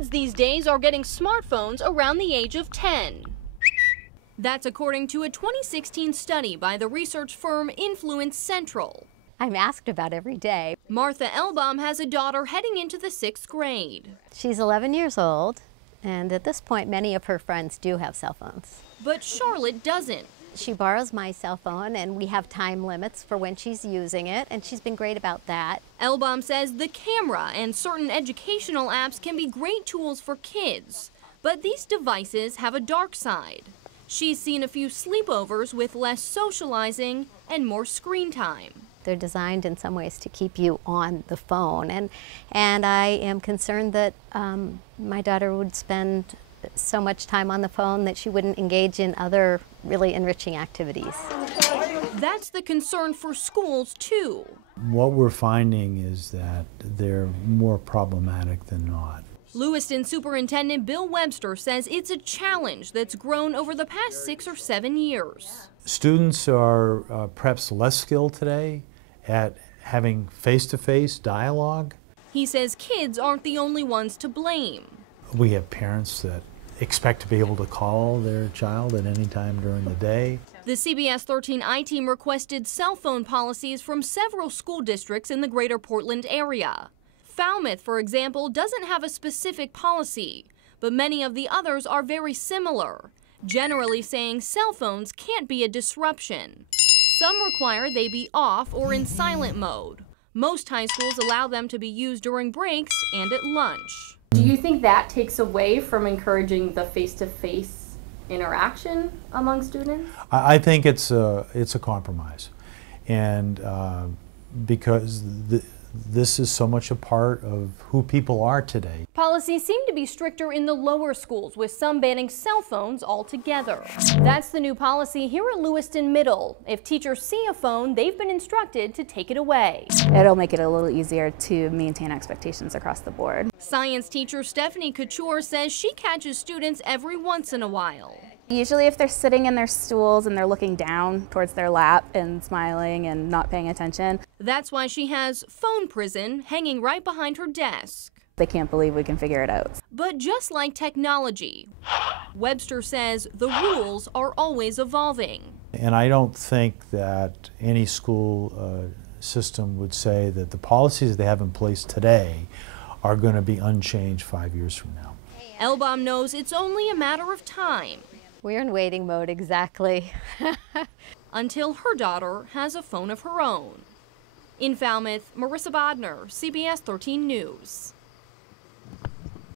Kids these days are getting smartphones around the age of 10. That's according to a 2016 study by the research firm Influence Central. I'm asked about every day. Martha Elbaum has a daughter heading into the 6th grade. She's 11 years old, and at this point, many of her friends do have cell phones. But Charlotte doesn't. She borrows my cell phone, and we have time limits for when she's using it, and she's been great about that. Elbaum says the camera and certain educational apps can be great tools for kids, but these devices have a dark side. She's seen a few sleepovers with less socializing and more screen time. They're designed in some ways to keep you on the phone, and I am concerned that my daughter would spend so much time on the phone that she wouldn't engage in other really enriching activities. That's the concern for schools, too. What we're finding is that they're more problematic than not. Lewiston Superintendent Bill Webster says it's a challenge that's grown over the past 6 or 7 years. Students are perhaps less skilled today at having face-to-face dialogue. He says kids aren't the only ones to blame. We have parents that expect to be able to call their child at any time during the day. The CBS 13 I-Team requested cell phone policies from several school districts in the greater Portland area. Falmouth, for example, doesn't have a specific policy, but many of the others are very similar, generally saying cell phones can't be a disruption. Some require they be off or in silent mode. Most high schools allow them to be used during breaks and at lunch. Do you think that takes away from encouraging the face-to-face interaction among students? I think it's a compromise, and because this is so much a part of who people are today. Policies seem to be stricter in the lower schools, with some banning cell phones altogether. That's the new policy here at Lewiston Middle. If teachers see a phone, they've been instructed to take it away. It'll make it a little easier to maintain expectations across the board. Science teacher Stephanie Couture says she catches students every once in a while. Usually if they're sitting in their stools and they're looking down towards their lap and smiling and not paying attention. That's why she has Phone Prison hanging right behind her desk. They can't believe we can figure it out. But just like technology, Webster says the rules are always evolving. And I don't think that any school system would say that the policies they have in place today are going to be unchanged 5 years from now. Elbaum knows it's only a matter of time. We're in waiting mode, exactly. Until her daughter has a phone of her own. In Falmouth, Marissa Bodner, CBS 13 News.